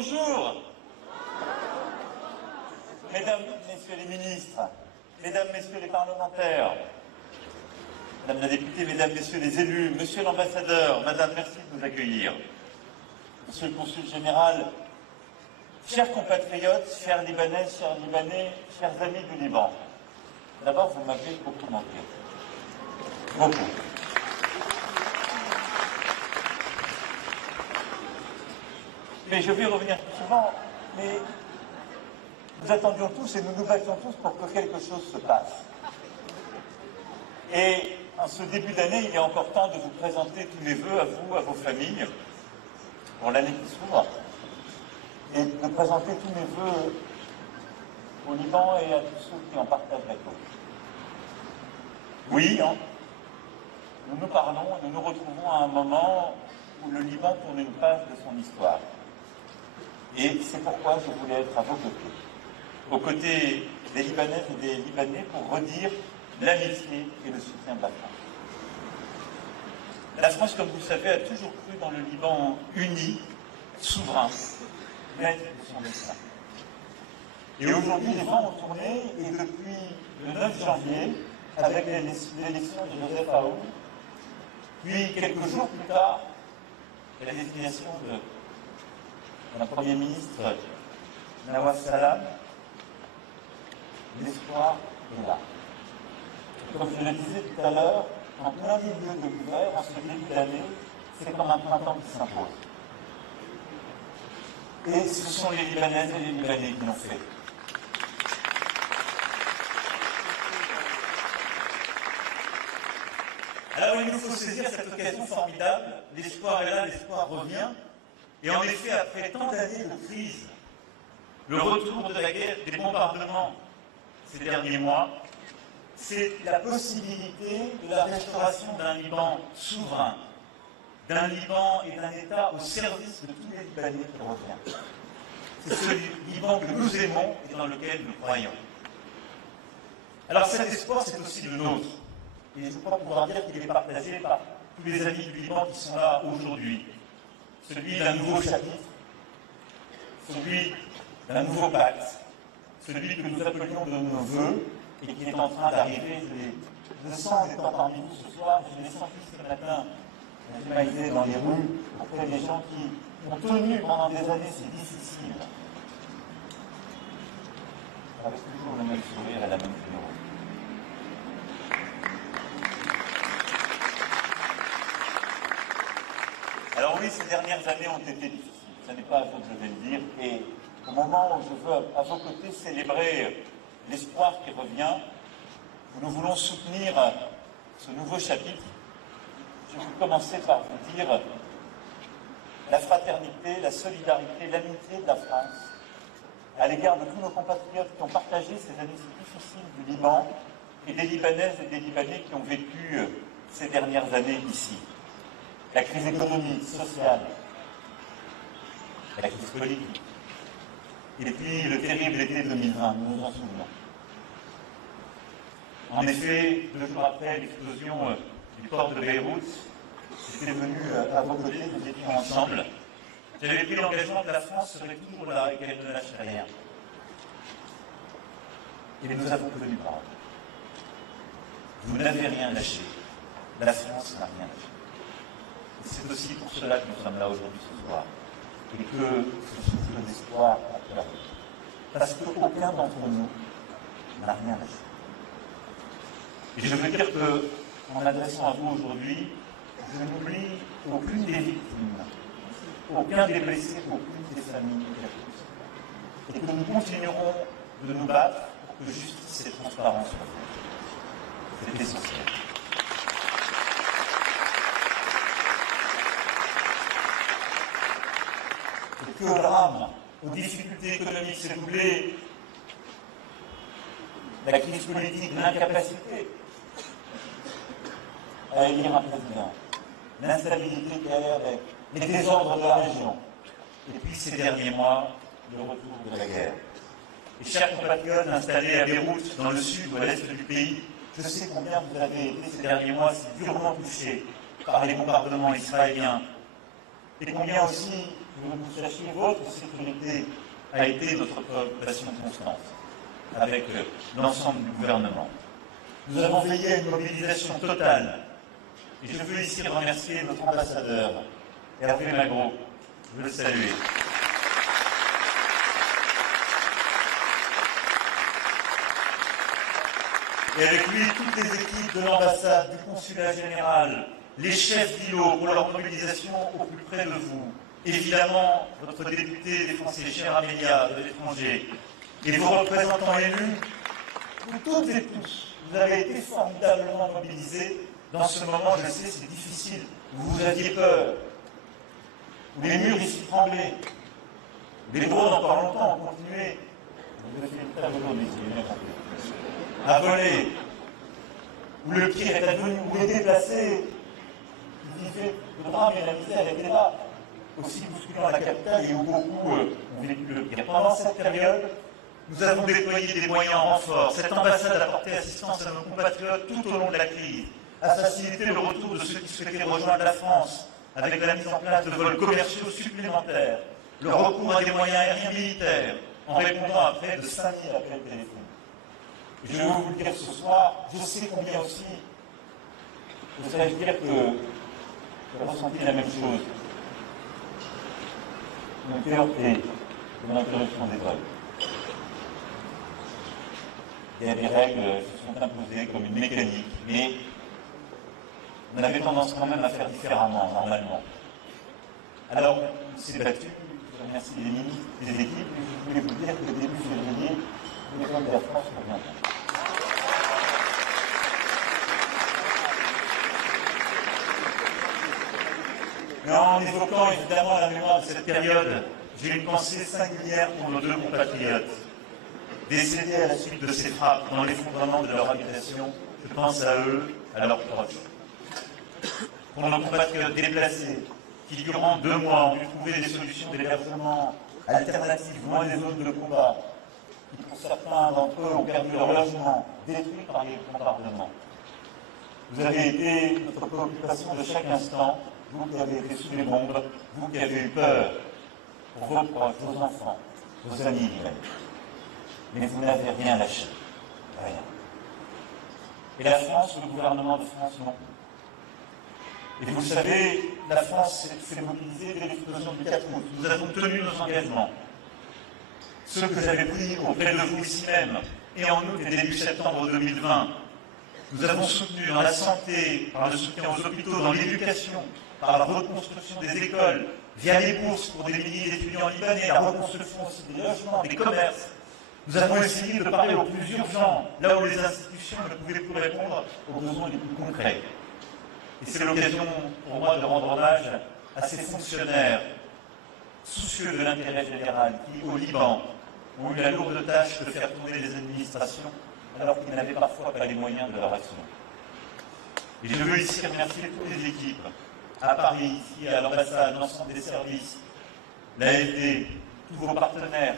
bonjour. Mesdames, Messieurs les ministres, Mesdames, Messieurs les parlementaires, Madame la députée, Mesdames, Messieurs les élus, Monsieur l'ambassadeur, Madame, merci de nous accueillir. Monsieur le consul général, chers compatriotes, chers Libanaises, chers Libanais, chers amis du Liban, d'abord, vous m'avez beaucoup manqué. Beaucoup. Mais je vais y revenir plus souvent, mais nous attendions tous et nous nous battions tous pour que quelque chose se passe. Et en ce début d'année, il est encore temps de vous présenter tous mes vœux à vous, à vos familles, pour l'année qui s'ouvre, et de présenter tous mes vœux au Liban et à tous ceux qui en partagent la cause. Oui, nous nous parlons et nous nous retrouvons à un moment où le Liban tourne une page de son histoire. Et c'est pourquoi je voulais être à vos côtés, aux côtés des Libanaises et des Libanais, pour redire l'amitié et le soutien de la France. La France, comme vous le savez, a toujours cru dans le Liban uni, souverain, maître de son destin. Et aujourd'hui, les vents ont tourné, et depuis le 9 janvier, avec l'élection de Joseph Aoun, puis quelques jours plus tard, la désignation d'un Premier ministre, Nawaf Salam, l'espoir est là. Comme je le disais tout à l'heure, en plein milieu de l'hiver, en ce début d'année, c'est comme un printemps qui s'impose. Et ce sont les Libanaises et les Libanais qui l'ont fait. Alors il nous faut saisir cette occasion formidable. L'espoir est là, l'espoir revient. Et en effet, après tant d'années de crise, le retour de la guerre, des bombardements ces derniers mois, c'est la possibilité de la restauration d'un Liban souverain, d'un Liban et d'un État au service de tous les Libanais qui revient. C'est ce Liban que nous aimons et dans lequel nous croyons. Alors cet espoir, c'est aussi le nôtre. Et je crois pouvoir dire qu'il est partagé par tous les amis du Liban qui sont là aujourd'hui. Celui d'un nouveau chapitre, celui d'un nouveau pacte, celui que nous appelions de nos voeux et qui est en train d'arriver. Je sens étant parmi nous ce soir, je l'ai senti ce matin, j'ai été dans les rues auprès des gens qui ont tenu pendant des années si difficiles, avec toujours le même sourire et la même générosité. Alors oui, ces dernières années ont été difficiles, ce n'est pas à vous que je vais le dire, et au moment où je veux à vos côtés célébrer l'espoir qui revient, où nous voulons soutenir ce nouveau chapitre, je vais commencer par vous dire la fraternité, la solidarité, l'amitié de la France à l'égard de tous nos compatriotes qui ont partagé ces années si difficiles du Liban et des Libanaises et des Libanais qui ont vécu ces dernières années ici. La crise économique, sociale, la crise politique, et puis le terrible été 2020, nous nous en souvenons. En effet, 2 jours après l'explosion du port de Beyrouth, j'étais venu à vos côtés, nous étions ensemble. J'avais pris l'engagement que la France serait toujours là et qu'elle ne lâcherait rien. Et nous avons tenu parole. Vous n'avez rien lâché. La France n'a rien lâché. Et c'est aussi pour cela que nous sommes là aujourd'hui ce soir. Et que ce souffle d'espoir a perdu. Parce qu'aucun d'entre nous n'a rien lâché. Et je veux dire qu'en adressant à vous aujourd'hui, je n'oublie aucune des victimes, aucun des blessés, aucune des familles perdues. Et que nous continuerons de nous battre pour que justice et transparence soient faites. C'est essentiel. Et que le drame aux difficultés économiques s'est doublé, la crise politique, l'incapacité à élire un président, l'instabilité qui allait avec, les désordres de la région, et puis ces derniers mois, le retour de la guerre. Et chers compatriotes installés à Beyrouth, dans le sud ou à l'est du pays, je sais combien vous avez été ces derniers mois si durement touchés par les bombardements israéliens, et combien aussi que vous sachiez, votre sécurité a été notre préoccupation constante, avec l'ensemble du gouvernement. Nous avons veillé à une mobilisation totale. Et je veux ici remercier notre ambassadeur, Hervé Magro. Je veux le saluer. Et avec lui, toutes les équipes de l'ambassade, du consulat général, les chefs d'îlots pour leur mobilisation au plus près de vous. Évidemment, votre député des Français, cher Amélia, de l'étranger, et vos représentants élus, vous toutes et tous, vous avez été formidablement mobilisés. Dans ce moment, je sais, c'est difficile. Vous aviez peur. Les murs ici tremblaient. Les drones, encore longtemps, ont continué. Vous avez fait une très bonne à voler. Où le pire est advenu, où les déplacés, qui vivaient le drame et la misère étaient là, aussi bousculant la capitale et où beaucoup ont vécu le pire. Pendant cette période, nous avons déployé des moyens en renfort. Cette ambassade a porté assistance à nos compatriotes tout au long de la crise, a facilité le retour de ceux qui souhaitaient rejoindre la France, avec la mise en place de vols commerciaux supplémentaires, le recours à des moyens aériens militaires, en répondant à près de 5000 appels téléphoniques. Je veux vous le dire ce soir, je sais combien aussi, vous savez dire que j'ai ressenti la même chose. Mon cœur est de l'interruption des vols. Il y a des règles qui sont imposées comme une mécanique, mais on avait tendance quand même à faire différemment, normalement. Alors, on s'est battu, je remercie les ministres, les équipes, et je voulais vous dire que début février, les gens de la France reviendront. Mais en évoquant évidemment la mémoire de cette période, j'ai une pensée singulière pour nos deux compatriotes, décédés à la suite de ces frappes dans l'effondrement de leur habitation. Je pense à eux, à leurs proches. Pour nos compatriotes déplacés, qui durant 2 mois ont dû trouver des solutions d'hébergement alternatives loin des zones de combat, qui pour certains d'entre eux ont perdu leur logement, détruit par les bombardements. Vous avez été notre préoccupation de chaque instant, vous qui avez été sous les bombes, vous qui avez eu peur pour vos proches, vos enfants, vos amis, mais vous n'avez rien lâché. Rien. Et la France, le gouvernement de France, non. Et vous savez, la France s'est mobilisée dès l'explosion du 4 août. Nous avons tenu nos engagements. Ceux que j'avais pris auprès de vous ici même, et en août et début septembre 2020. Nous avons soutenu dans la santé, par le soutien aux hôpitaux, dans l'éducation, par la reconstruction des écoles, via les bourses pour des milliers d'étudiants libanais, la reconstruction aussi des logements, des commerces. Nous avons essayé de parler aux plus urgents, là où les institutions ne pouvaient plus répondre aux besoins les plus concrets. Et c'est l'occasion pour moi de rendre hommage à ces fonctionnaires soucieux de l'intérêt général qui, au Liban, ont eu la lourde tâche de faire tourner les administrations alors qu'ils n'avaient parfois pas les moyens de leur action. Et je veux ici remercier toutes les équipes, à Paris, ici, à l'ambassade, l'ensemble des services, l'AFD, tous vos partenaires,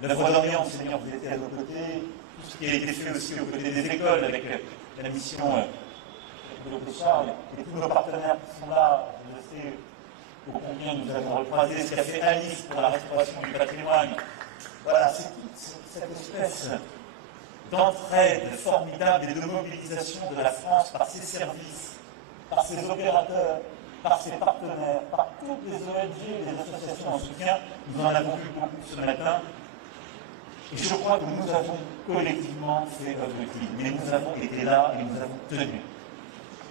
la Voix d'Orient, Seigneur, vous étiez à nos côtés, tout ce qui a été fait aussi aux côtés des écoles avec la mission de Charles, et tous nos partenaires qui sont là, je sais au combien nous avons recroisé ce qu'a fait Alice pour la restauration du patrimoine. Voilà, c'est toute cette espèce d'entraide formidable et de mobilisation de la France par ses services, par ses opérateurs, par ses partenaires, par toutes les ONG et les associations en soutien. Nous en avons vu beaucoup ce matin. Et je crois que nous avons collectivement fait œuvre utile. Mais nous avons été là et nous avons tenu.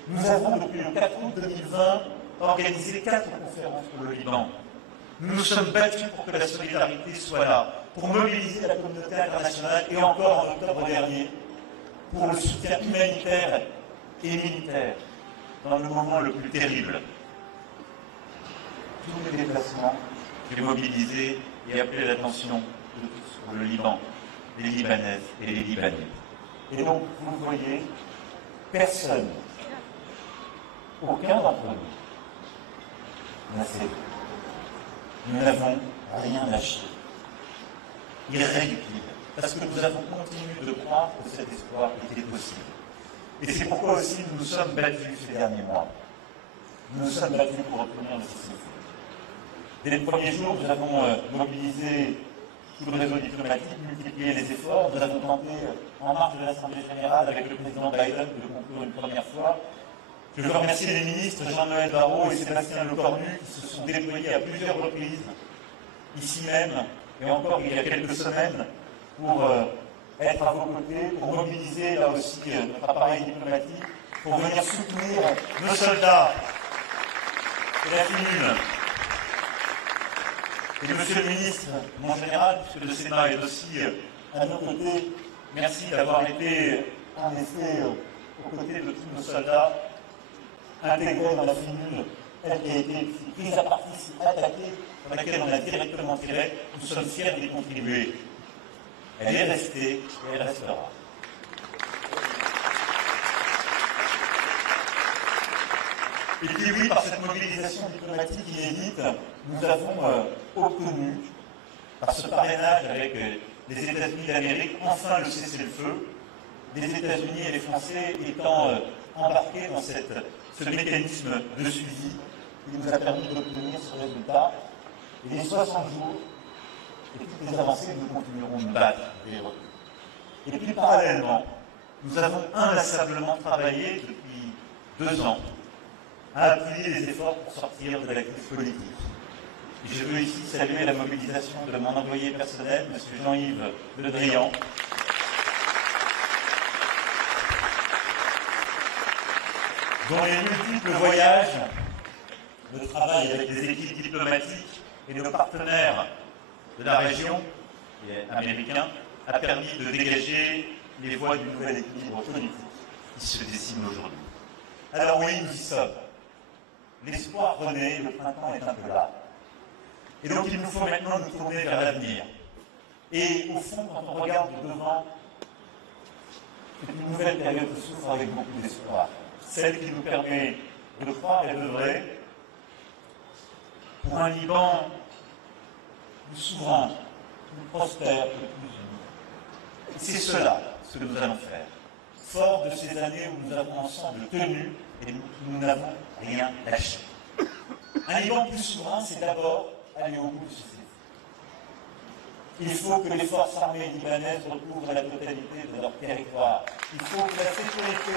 Nous avons, depuis le 4 août 2020, organisé 4 conférences pour le Liban. Nous nous sommes battus pour que la solidarité soit là, pour mobiliser la communauté internationale et encore en octobre dernier, pour le soutien humanitaire et militaire dans le moment le plus terrible. Tous les déplacements, j'ai mobilisé et appelé l'attention de tous pour le Liban, les Libanaises et les Libanais. Et donc, vous voyez, personne, aucun d'entre nous n'a cédé. Nous n'avons rien lâché. Irréductible. Parce que nous avons continué de croire que cet espoir était possible. Et c'est pourquoi aussi nous nous sommes battus ces derniers mois. Nous nous sommes battus pour obtenir le cessez-le-feu. Dès les premiers jours, nous avons mobilisé tout le réseau diplomatique, multiplié les efforts. Nous avons tenté, en marge de l'Assemblée générale, avec le président Biden, de conclure une première fois. Je veux remercier les ministres Jean-Noël Barrot et Sébastien Lecornu qui se sont déployés à plusieurs reprises, ici même, et encore il y a quelques semaines, pour être à vos côtés, pour mobiliser là aussi notre appareil diplomatique, pour venir soutenir nos soldats et la FINUL. Et Monsieur le ministre, mon général, puisque le Sénat est aussi à nos côtés, merci d'avoir été en effet aux côtés de tous nos soldats, intégrés dans la FINUL, elle qui a été prise à partie, attaquée, sur laquelle on a directement tiré. Nous sommes fiers d'y contribuer. Elle est restée et elle restera. Et puis oui, par cette mobilisation diplomatique inédite, nous avons obtenu, par ce parrainage avec les États-Unis d'Amérique, enfin le cessez-le-feu, les États-Unis et les Français étant embarqués dans ce mécanisme de suivi qui nous a permis d'obtenir ce résultat. Et les 60 jours et toutes les avancées, nous continuerons de nous battre. Et puis parallèlement, nous avons inlassablement travaillé depuis 2 ans à appuyer les efforts pour sortir de la crise politique. Et je veux ici saluer la mobilisation de mon envoyé personnel, M. Jean-Yves Le Drian, dont les multiples voyages, le travail avec les équipes diplomatiques et nos partenaires de la région et américains a permis de dégager les voies du nouvel équilibre politique qui se dessine aujourd'hui. Alors oui, nous y sommes. L'espoir renaît, le printemps est un peu là. Et donc il nous faut maintenant nous tourner vers l'avenir. Et au fond, quand on regarde de devant, c'est une nouvelle période qui s'ouvre avec beaucoup d'espoir. Celle qui nous permet de croire et d'œuvrer pour un Liban plus souverain, plus prospère, plus uni. Et c'est cela ce que nous allons faire. Fort de ces années où nous avons ensemble tenu et nous n'avons rien lâché. Un Liban plus souverain, c'est d'abord aller au bout de ses efforts. Il faut que les forces armées libanaises recouvrent la totalité de leur territoire. Il faut que la sécurité...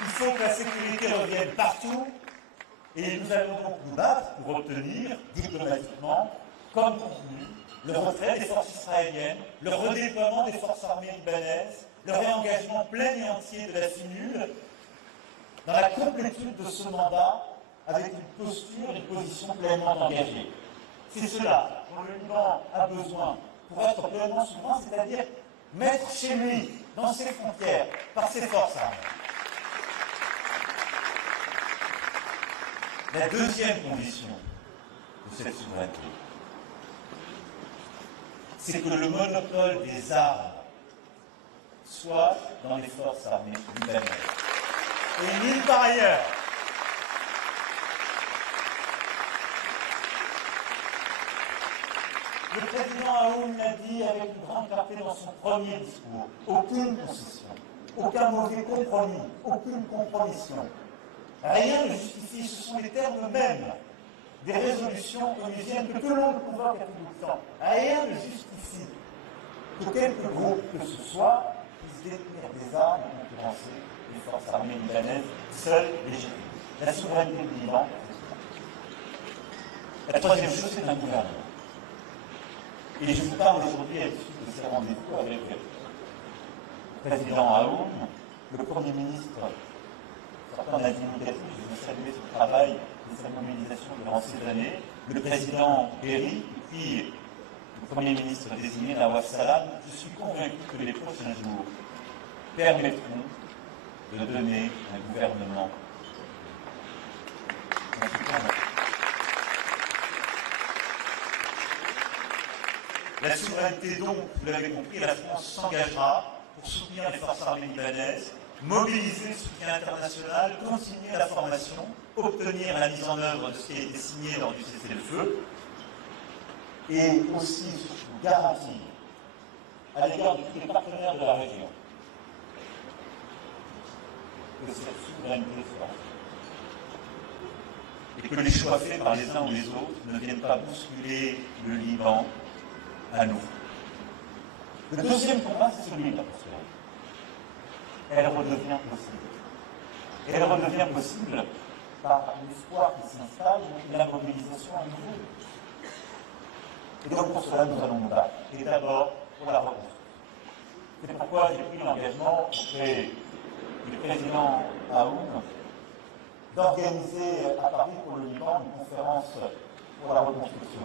Il faut que la sécurité revienne partout et nous allons donc nous battre pour obtenir, diplomatiquement, comme convenu, le retrait des forces israéliennes, le redéploiement des forces armées libanaises, le réengagement plein et entier de la FINUL dans la complétude de ce mandat avec une posture, une position pleinement engagée. C'est cela dont le Liban a besoin pour être pleinement souverain, c'est-à-dire mettre chez lui, dans ses frontières, par ses forces armées. La deuxième condition de cette souveraineté, c'est que le monopole des armes soit dans les forces armées libanaises. Et nulle part ailleurs. Le président Aoun l'a dit avec une grande clarté dans son premier discours. Aucune concession, aucun mauvais compromis, aucune compromission. Rien ne justifie, ce sont les termes mêmes des résolutions onusiennes que tout le monde convoque à tout bout de temps. Rien ne justifie que quelque groupe que ce soit puisse détenir des armes et concurrencer les forces armées libanaises seules légitimes. La souveraineté du Liban, c'est ça. La troisième chose, c'est un gouvernement. Et je vous parle aujourd'hui à l'issue de ces rendez-vous avec le président Aoun, le Premier ministre, certains indicatifs, je veux saluer ce travail et sa mobilisation durant ces années, le président Berry, puis le Premier ministre désigné, Nawaf Salam. Je suis convaincu que les prochains jours permettront de donner un gouvernement. La souveraineté, donc, vous l'avez compris, la France s'engagera pour soutenir les forces armées libanaises, mobiliser le soutien international, continuer la formation, obtenir la mise en œuvre de ce qui a été signé lors du cessez-le-feu, et aussi garantir à l'égard de tous les partenaires de la région que cette souveraineté soit. et que les choix faits par les uns ou les autres ne viennent pas bousculer le Liban à nouveau. Le deuxième combat, c'est celui de la prospérité. Elle redevient possible. Elle redevient possible par l'espoir qui s'installe et la mobilisation à nouveau. Et donc pour cela, nous allons nous battre. Et d'abord pour la reconstruction. C'est pourquoi j'ai pris l'engagement auprès du président Aoun d'organiser à Paris pour le Liban une conférence pour la reconstruction,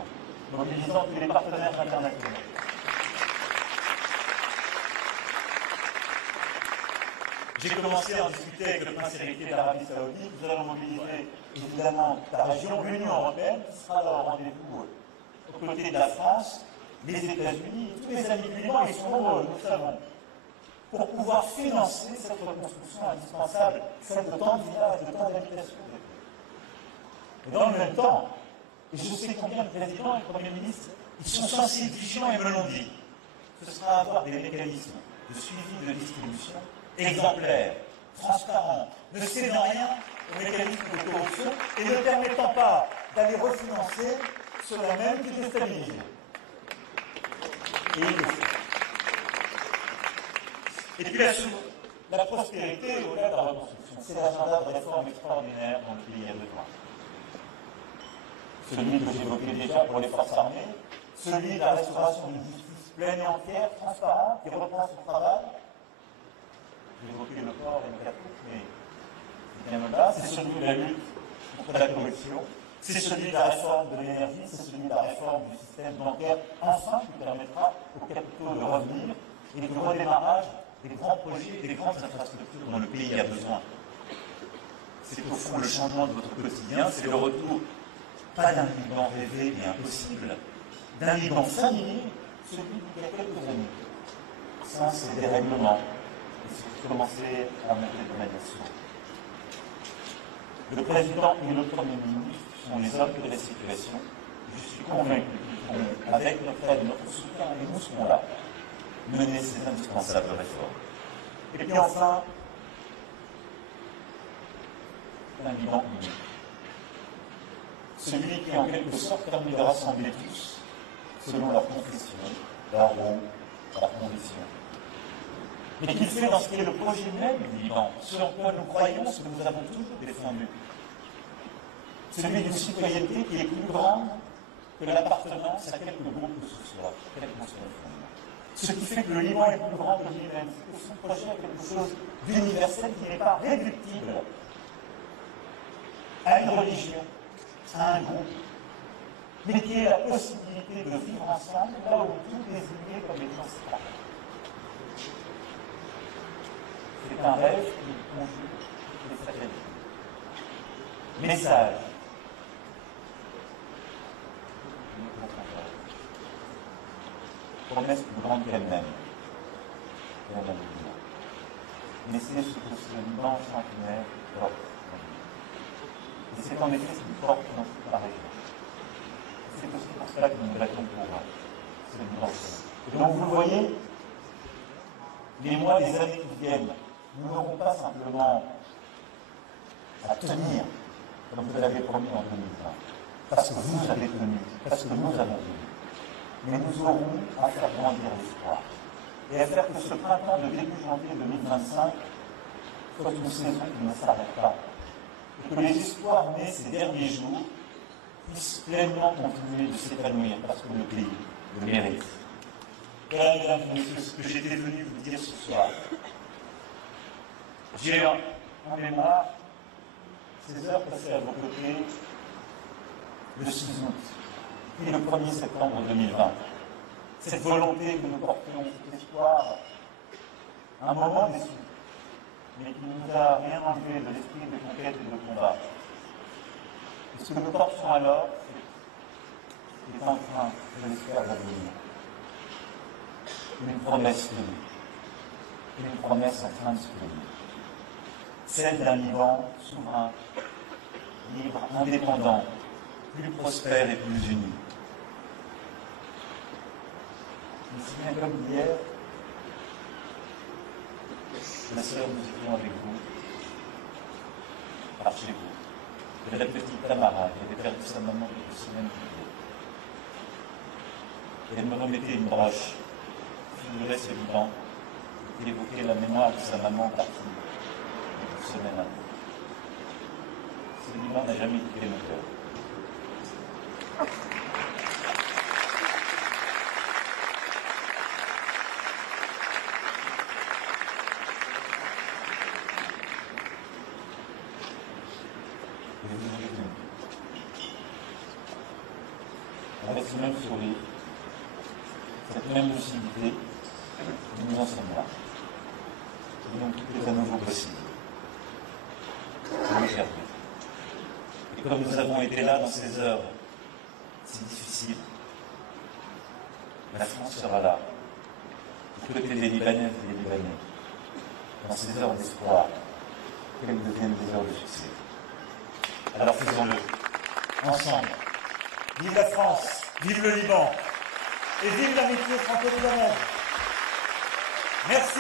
mobilisant tous les partenaires internationaux. J'ai commencé à en discuter avec le prince héritier d'Arabie Saoudite. Nous allons mobiliser évidemment la région, l'Union européenne, qui sera là au rendez-vous aux côtés de la France, les États-Unis, tous les amis du Liban, ils sont nombreux, nous le savons, pour pouvoir financer cette reconstruction indispensable, celle de tant de villages, de tant d'habitations. Mais dans le même temps, et je sais combien le président et le Premier ministre, ils sont sensibles, vigilants et me l'ont dit, ce sera avoir des mécanismes de suivi de distribution exemplaires, transparents, ne cédant rien aux mécanismes de corruption et ne permettant pas d'aller refinancer ceux-là même qui déstabilisent. Et il le fait. Et puis la prospérité au-delà de la reconstruction, c'est l'agenda de réforme extraordinaire dont le pays a besoin. Celui que j'évoquais déjà pour les forces armées, celui de la restauration d'une justice pleine et entière, transparente, qui reprend son travail. J'ai évoqué le corps et le catholique, mais c'est bien au-delà, c'est celui de la lutte contre la corruption, c'est celui de la réforme de l'énergie, c'est celui de la réforme du système bancaire, enfin, qui permettra aux capitaux de revenir et du redémarrage des grands projets, des grandes infrastructures dont le pays a besoin. C'est au fond le changement de votre quotidien, c'est le retour, pas d'un Liban rêvé et impossible, d'un Liban familier, celui d'il y a quelques années, sans ces dérèglements, et ce qui commençait à monter de manière sourde. Le président et le Premier ministre sont les hommes de la situation. Je suis convaincu qu'ils vont, avec notre aide, notre soutien, et nous serons là, mener ces indispensables réformes. Et puis enfin, un Liban uni. Celui qui, en quelque sorte, permet de rassembler tous, selon leur confession, leur rôle, leur condition. Mais qu'il fait dans ce qui est le projet même du Liban, ce en quoi nous croyons, ce que nous avons toujours défendu. Celui d'une citoyenneté qui est plus grande que l'appartenance à quelque groupe que ce soit, quel que soit le fondement. Ce qui fait que le Liban est plus grand que lui-même, c'est que son projet a quelque chose d'universel qui n'est pas réductible à une religion, à un groupe, mais qui est la possibilité de vivre ensemble là où tout est unis comme étant séparés. C'est un rêve qui conjugue les fraternités. Message. Promesse plus grande qu'elle-même. Mais c'est ce que ce Liban centenaire porte. Et c'est en effet ce qui porte dans toute la région. C'est aussi pour cela que nous nous battons pour ce Liban. Et donc vous le voyez, les mois, les années qui viennent, nous n'aurons pas simplement à tenir, comme vous l'avez promis en 2020, parce que vous avez tenu, parce que nous avons tenu. Mais nous aurons à faire grandir l'espoir et à faire que ce printemps de début janvier 2025 soit une saison qui ne s'arrête pas et que les espoirs nés ces derniers jours puissent pleinement continuer de s'épanouir parce que le pays le mérite. Voilà, mesdames et messieurs, ce que j'étais venu vous dire ce soir. J'ai en mémoire ces heures passées à vos côtés le 6 août, puis le 1er septembre 2020. Cette volonté que nous portions, cet espoir, un moment déçu, mais qui ne nous a rien enlevé de l'esprit de conquête et de combat. Et ce que nous portions alors, c'est en train, je l'espère, d'avenir. Une promesse tenue, une promesse en train de se tenir. Celle d'un Liban souverain, libre, indépendant, plus prospère et plus uni. Je me souviens comme hier, la sœur, nous étions avec vous, par chez vous. de la petite Tamara qui avait perdu sa maman quelques semaines plus tôt. Elle me remettait une broche, figurait ce vivant, et évoquait la mémoire de sa maman partie une semaine avant. Ce vivant n'a jamais quitté mon cœur. Avec ce même sourire, cette même lucidité, nous nous en sommes là. Et donc tout est à nouveau possible. Nous perdu. Et comme nous avons été là dans ces heures si difficiles, la France sera là, du côté des Libanaises et des Libanais, dans ces heures d'espoir, qu'elles deviennent des heures de succès. Alors faisons-le, ensemble. Vive la France, vive le Liban, et vive l'amitié franco-libanaise. Merci.